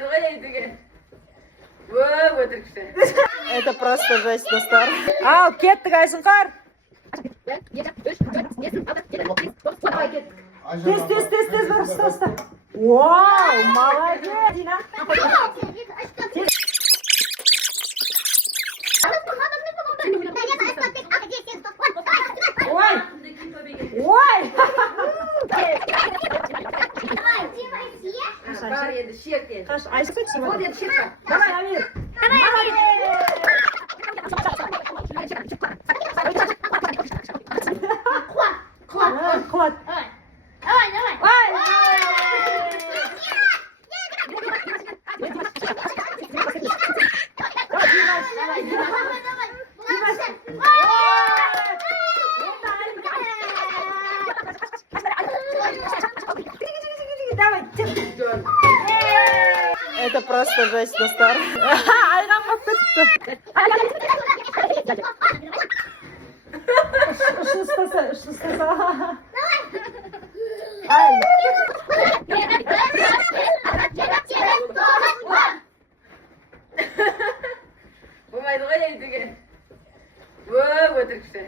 Болмайды ғой ендіге. Өтірікші. Это просто жесть, достар. Ал, кеттік Айсұңқар. Тез, бар, ұста. Вау, молодец. Дина. Ой! Ой! Бар енді шек енді. Қаш, Айсұңқар түсіп Вот енді шек. Давай, Амир. Қуат. Это просто жесть, достар. Айран болып кетіпті. Ұштаса. Ай. Болмайды ғой ендіге. Өтірікші.